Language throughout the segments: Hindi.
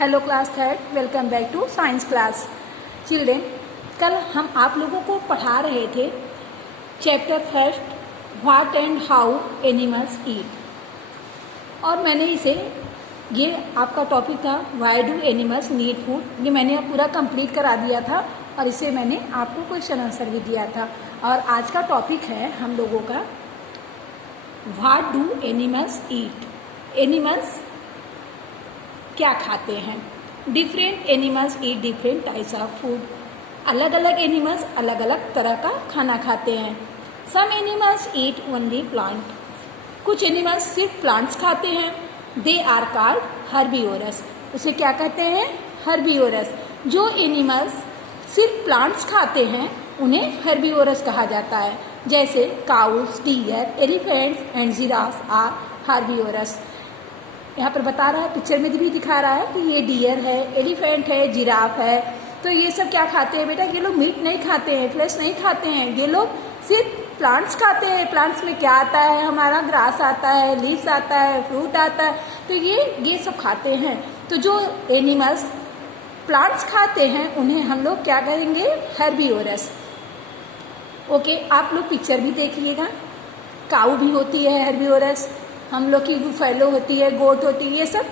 Hello class third, welcome back to science class. Children, कल हम आप लोगों को पढ़ा रहे थे chapter first what and how animals eat. और मैंने ये आपका टॉपिक था why do animals need food, ये मैंने पूरा कंप्लीट करा दिया था और इसे मैंने आपको क्वेश्चन आंसर भी दिया था। और आज का टॉपिक है हम लोगों का what do animals eat. Animals क्या खाते हैं। Different animals eat different types of food. अलग अलग एनिमल्स अलग अलग तरह का खाना खाते हैं। Some animals eat only plant. कुछ एनिमल्स सिर्फ प्लांट्स खाते हैं। They are called herbivorous. उसे क्या कहते हैं? हर्बीवोरस। जो एनिमल्स सिर्फ प्लांट्स खाते हैं उन्हें हर्बीवोरस कहा जाता है। जैसे cows, deer, elephants and giraffe are herbivorous. यहाँ पर बता रहा है, पिक्चर में भी दिखा रहा है कि ये डियर है, एलिफेंट है, जिराफ है। तो ये सब क्या खाते हैं बेटा? ये लोग मीट नहीं खाते हैं, फ्लैश नहीं खाते हैं। ये लोग सिर्फ प्लांट्स खाते हैं। प्लांट्स में क्या आता है? हमारा ग्रास आता है, लीव्स आता है, फ्रूट आता है। तो ये सब खाते हैं। तो जो एनिमल्स प्लांट्स खाते हैं उन्हें हम लोग क्या कहेंगे? हर्बीवोरस। ओके, आप लोग पिक्चर भी देखिएगा। काऊ भी होती है हर्बीवोरस, हम लोग की बुफेलो होती है, गोट होती है, ये सब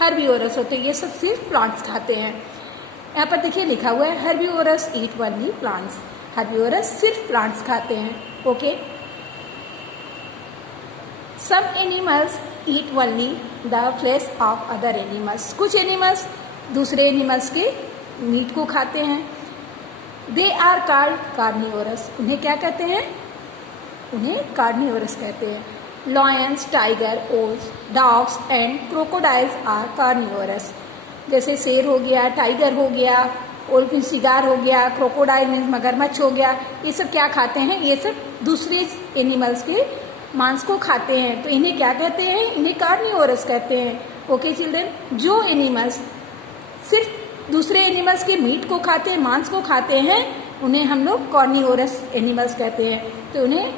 हर्बीवोरस होते हैं। ये सब सिर्फ प्लांट्स खाते हैं। यहाँ पर देखिए लिखा हुआ है herbivores eat only plants. Herbivores सिर्फ प्लांट्स खाते हैं। Okay, some animals eat only the flesh of other animals. कुछ एनिमल्स दूसरे एनिमल्स के मीट को खाते हैं। They are called carnivores. उन्हें क्या कहते हैं? उन्हें कार्निवोरस कहते हैं। Lions, tiger, owls, dogs and crocodiles are carnivores. जैसे शेर हो गया, टाइगर हो गया, ओल्फ मीन्स शिकार हो गया, क्रोकोडाइल मीन्स मगरमच्छ हो गया। ये सब क्या खाते हैं? ये सब दूसरे एनिमल्स के मांस को खाते हैं। तो इन्हें क्या कहते हैं? इन्हें कार्निवोरस कहते हैं। ओके चिल्ड्रन, जो एनिमल्स सिर्फ दूसरे एनिमल्स के मीट को खाते हैं, मांस को खाते हैं, उन्हें हम लोग कार्निवोरस एनिमल्स कहते हैं। तो उन्हें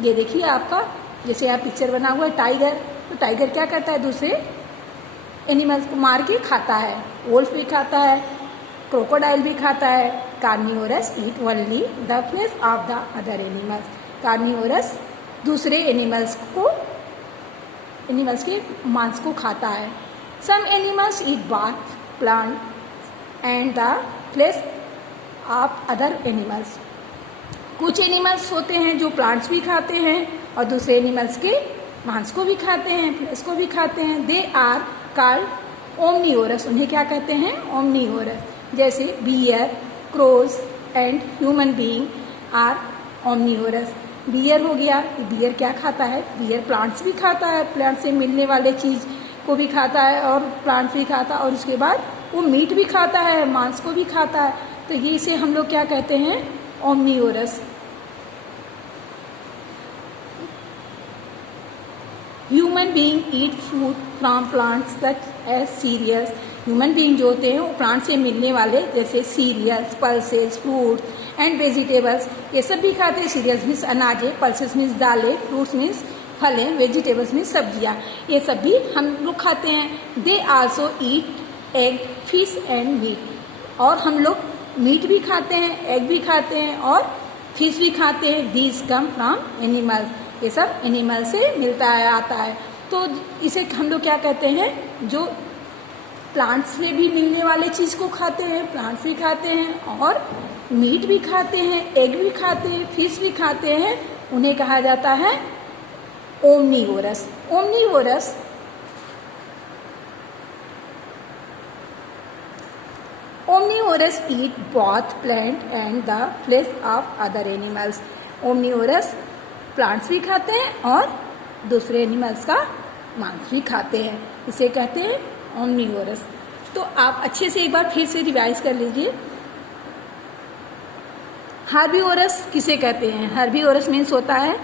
ये देखिए आपका जैसे यहाँ पिक्चर बना हुआ है टाइगर। तो टाइगर क्या करता है? दूसरे एनिमल्स को मार के खाता है। वोल्फ भी खाता है, क्रोकोडाइल भी खाता है। Carnivorous eat only the flesh of the other animals. Carnivorous दूसरे एनिमल्स के मांस को खाता है। Some animals eat both plant and the flesh of other animals. कुछ एनिमल्स होते हैं जो प्लांट्स भी खाते हैं और दूसरे एनिमल्स के मांस को भी खाते हैं, फ्लैश को भी खाते हैं। They are called omnivorous. उन्हें क्या कहते हैं? ओमनीवोरस। जैसे bear, crows and human being are omnivorous. Bear हो गया, बियर क्या खाता है? बियर प्लांट्स भी खाता है, प्लांट से मिलने वाले चीज को भी खाता है और प्लांट्स भी खाता है, और उसके बाद वो मीट भी खाता है, मांस को भी खाता है। तो ये इसे हम लोग क्या कहते हैं? Omnivorous. Human being eat food from plants such as cereals. Human being जो होते हैं वो प्लांट से मिलने वाले जैसे cereals, pulses, fruits and vegetables, ये सब भी खाते हैं। सीरियल्स मीन्स अनाजे, पल्सेस मीन्स दालें, फ्रूट्स मीन्स फलें, वेजिटेबल्स मीन्स सब्जियाँ, ये सब भी हम लोग खाते हैं। They also eat egg, fish and meat. और हम लोग मीट भी खाते हैं, एग भी खाते हैं और फिश भी खाते हैं। These come from animals. ये सब एनिमल से मिलता है, आता है। तो इसे हम लोग क्या कहते हैं? जो प्लांट से भी मिलने वाले चीज को खाते हैं, प्लांट्स भी खाते हैं और मीट भी खाते हैं, एग भी खाते हैं, फिश भी खाते हैं, उन्हें कहा जाता है omnivorous. Omnivorous Omnivorous eat both plant and the flesh of other animals. Omnivorous plants भी खाते हैं और दूसरे एनिमल्स का मांस भी खाते हैं। इसे कहते हैं ओमनीवोरस। तो आप अच्छे से एक बार फिर से रिवाइज कर लीजिए। हर्बीवोरस किसे कहते हैं? हर्बीवोरस मीन्स होता है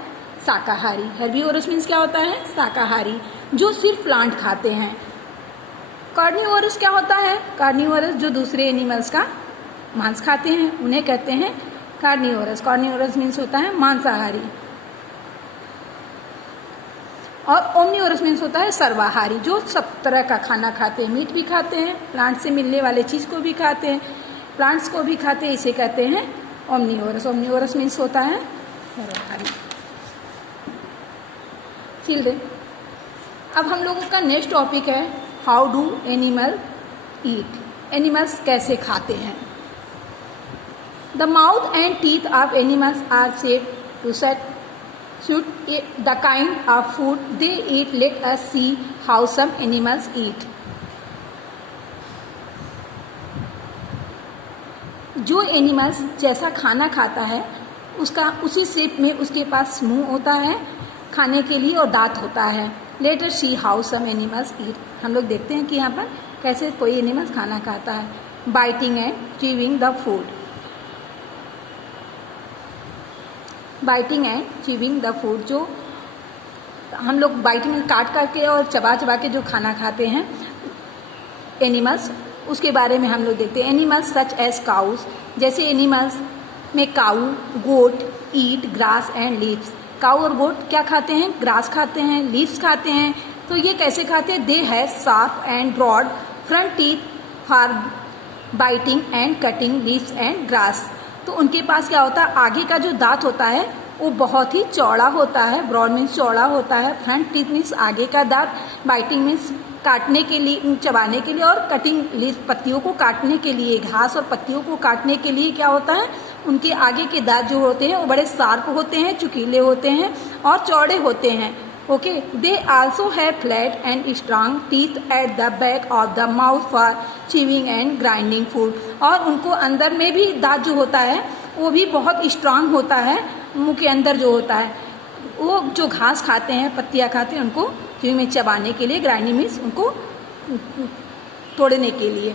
शाकाहारी। हर्बीवोरस मीन्स क्या होता है? शाकाहारी, जो सिर्फ प्लांट खाते हैं। कार्निवोरस क्या होता है? कार्निवोरस जो दूसरे एनिमल्स का मांस खाते हैं उन्हें कहते हैं कार्निवोरस। कार्निवोरस मीन्स होता है मांसाहारी। और ओमनिवोरस मीन्स होता है सर्वाहारी, जो सब तरह का खाना खाते हैं, मीट भी खाते हैं, प्लांट से मिलने वाले चीज़ को भी खाते हैं, प्लांट्स को भी खाते हैं, इसे कहते हैं ओमनिवोरस। ओमनिवोरस मीन्स होता है सर्वाहारी। चिल्ड्रन, अब हम लोगों का नेक्स्ट टॉपिक है how do animal eat. Animals कैसे खाते हैं। The mouth and teeth of animals are shaped to suit the kind of food they eat. Let us see how some animals eat. जो एनिमल्स जैसा खाना खाता है उसका उसी शेप में उसके पास मुंह होता है खाने के लिए और दांत होता है। Let us see how some animals eat. हम लोग देखते हैं कि यहाँ पर कैसे कोई एनिमल्स खाना खाता है। Biting and chewing the food. Biting and chewing the food, जो हम लोग बाइट में काट करके और चबा चबा के जो खाना खाते हैं एनिमल्स, उसके बारे में हम लोग देखते हैं। एनिमल्स सच एज काउज, जैसे एनिमल्स में काऊ, गोट ईट ग्रास एंड लीव्स। काऊ और गोट क्या खाते हैं? ग्रास खाते हैं, लीव्स खाते हैं। तो ये कैसे खाते हैं? They have sharp and broad front teeth for biting and cutting leaves and grass. तो उनके पास क्या होता है? आगे का जो दांत होता है वो बहुत ही चौड़ा होता है। ब्रॉड मीन्स चौड़ा होता है, फ्रंट टीथ मीन्स आगे का दांत, बाइटिंग मीन्स काटने के लिए, चबाने के लिए, और कटिंग लीफ पत्तियों को काटने के लिए, घास और पत्तियों को काटने के लिए क्या होता है? उनके आगे के दांत जो होते हैं वो बड़े शार्प होते हैं, चुकीले होते हैं और चौड़े होते हैं। Okay, they also have flat and strong teeth at the back of the mouth for chewing and grinding food. और उनको अंदर में भी दांत जो होता है वो भी बहुत स्ट्रांग होता है, मुंह के अंदर जो होता है। वो जो घास खाते हैं, पत्तियां खाते हैं, उनको च्यूइंग में चबाने के लिए, ग्राइंडिंग मीन्स उनको तोड़ने के लिए।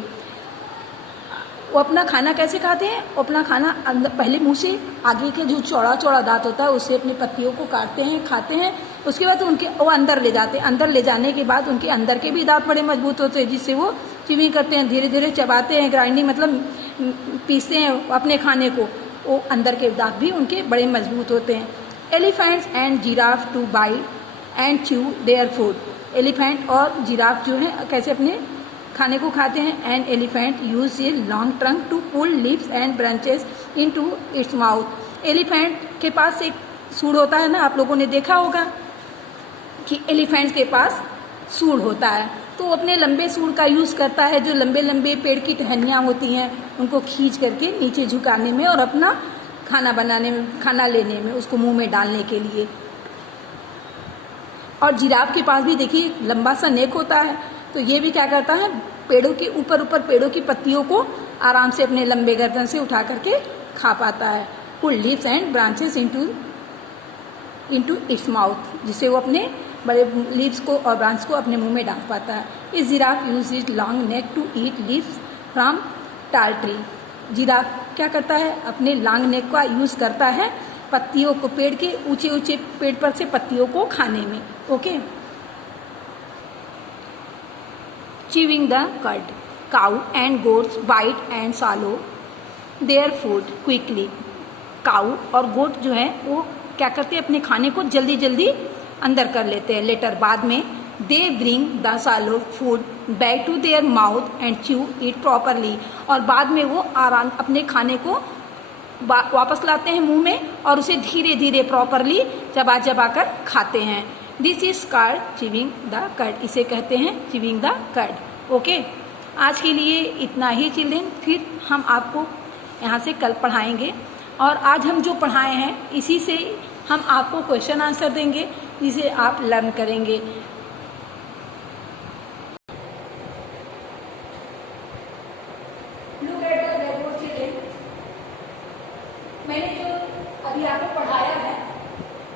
वो अपना खाना कैसे खाते हैं? वो अपना खाना अंदर पहले मुंह से आगे के जो चौड़ा चौड़ा दांत होता है उससे अपनी पत्तियों को काटते हैं, खाते हैं। उसके बाद उनके वो अंदर ले जाते हैं। अंदर ले जाने के बाद उनके अंदर के भी दांत बड़े मजबूत होते हैं, जिससे वो च्यूइंग करते हैं, धीरे धीरे चबाते हैं, ग्राइंडिंग मतलब पीसते हैं अपने खाने को। वो अंदर के दांत भी उनके बड़े मजबूत होते हैं। Elephants and giraffe to bite and chew their food. Elephant और जिराफ जो है कैसे अपने खाने को खाते हैं। And elephant use a long trunk to pull leaves and branches into its mouth. Elephant के पास एक सूंड होता है ना, आप लोगों ने देखा होगा कि एलिफेंट के पास सूंड होता है, तो वो अपने लंबे सूंड का यूज करता है। जो लंबे लंबे पेड़ की टहनियाँ होती हैं उनको खींच करके नीचे झुकाने में और अपना खाना बनाने में, खाना लेने में, उसको मुंह में डालने के लिए। और जिराफ के पास भी देखिए लंबा सा नेक होता है, तो ये भी क्या करता है? पेड़ों के ऊपर ऊपर पेड़ों की पत्तियों को आराम से अपने लंबे गर्दन से उठा करके खा पाता है। Pull leaves and branches into its mouth, जिससे वो अपने बड़े लीव्स को और ब्रांच को अपने मुंह में डाल पाता है। इस giraffe use it long neck to eat leaves from tall tree. Giraffe क्या करता है? अपने लॉन्ग नेक का यूज करता है पत्तियों को, पेड़ के ऊंचे ऊंचे पेड़ पर से पत्तियों को खाने में। Okay, chewing the cud. Cow and goats bite and swallow their food quickly. Cow और गोट जो है वो क्या करते हैं? अपने खाने को जल्दी जल्दी अंदर कर लेते हैं। लेटर बाद में they bring the swallow food back to their mouth and chew it properly. और बाद में वो आराम अपने खाने को वापस लाते हैं मुंह में और उसे धीरे धीरे प्रॉपरली चबा चबा कर खाते हैं। This is called chewing the कड। इसे कहते हैं च्यूइंग द कड। ओके, आज के लिए इतना ही चिल्ड्रन, फिर हम आपको यहाँ से कल पढ़ाएंगे। और आज हम जो पढ़ाए हैं इसी से हम आपको क्वेश्चन आंसर देंगे, जिसे आप लर्न करेंगे। Look at the blackboard children. मैंने जो अभी आपको पढ़ाया है,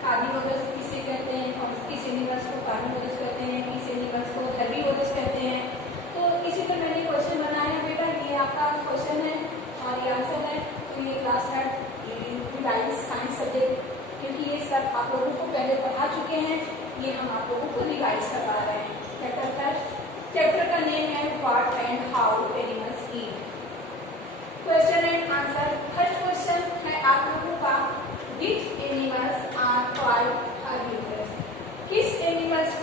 कार्निवोरस किसे कहते हैं और किस एनिमल्स को कार्निवोरस कहते हैं, किस एनिमल्स को हेर्बिवोरस कहते हैं। तो इसी पर मैंने क्वेश्चन बनाया है बेटा। ये आपका क्वेश्चन है और ये आंसर है। तो ये क्लास का रिवाइज साइंस सब्जेक्ट, क्योंकि ये सब आप लोगों को पहले पढ़ा चुके हैं, ये हम आप लोगों को रिवाइज करवा रहे हैं। चैप्टर का नेम है what and how animals eat. Question and answer. First question है आप लोगों का, which animals are called herbivores. किस animals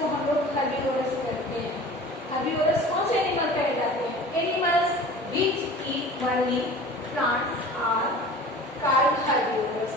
only plants are called herbivores.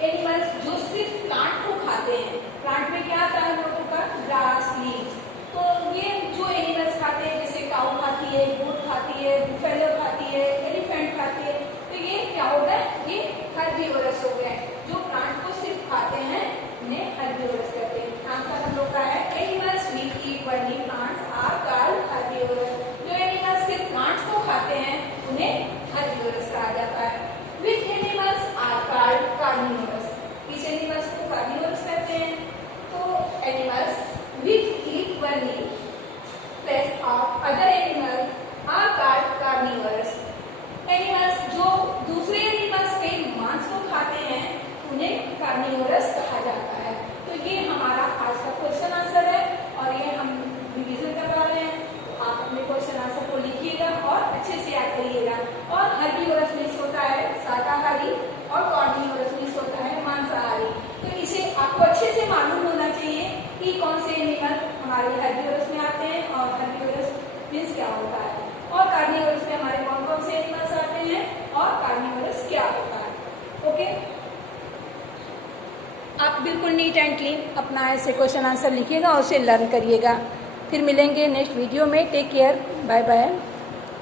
Animals जो सिर्फ प्लांट को खाते हैं, प्लांट में क्या आता है हम लोगों का, ग्रास, लीव्स, तो ये जो एनिमल्स खाते हैं जैसे काऊ खाती है, गोट खाती है, बुफेलो खाती है, एलिफेंट खाती है, तो ये क्या हो गए, ये हर्बीवोरस हो गए। जो प्लांट को सिर्फ खाते हैं उन्हें हर्बीवोरस कहते हैं। आंसर हम लोग का है animals which eat only plants are called herbivorous. जो एनिमल्स सिर्फ प्लांट्स को खाते हैं उन्हें हर्बीवोरस कहा जाता है। Which animals are called carnivorous? किस एनिमल्स को कार्निवोरस कहते हैं? तो animals which eat only flesh of other animals are called carnivorous. Animals जो दूसरे एनिमल्स के मांस को खाते हैं उन्हें कार्निवोरस कहा जाता है। तो ये हमारा आज का क्वेश्चन आंसर है और ये हम रिवीजन करवा रहे हैं। तो आप अपने क्वेश्चन आंसर को लिखिएगा और अच्छे से याद करिएगा। और हर्बीवोरस मीन्स होता है शाकाहारी और कार्निवोरस मीन्स होता है मांसाहारी। तो इसे आपको अच्छे से मालूम होना चाहिए कि कौन से एनिमल हमारे हर्बीवोरस में आते हैं और हर्बीवोरस मीन्स क्या होता है और कार्निवोरस में हमारे कौन कौन से एनिमल्स आते हैं और कार्निवोरस क्या होता है। ओके, आप बिल्कुल नीट एंड क्लीन अपना ऐसे क्वेश्चन आंसर लिखिएगा और उसे लर्न करिएगा। फिर मिलेंगे नेक्स्ट वीडियो में। Take care, bye bye.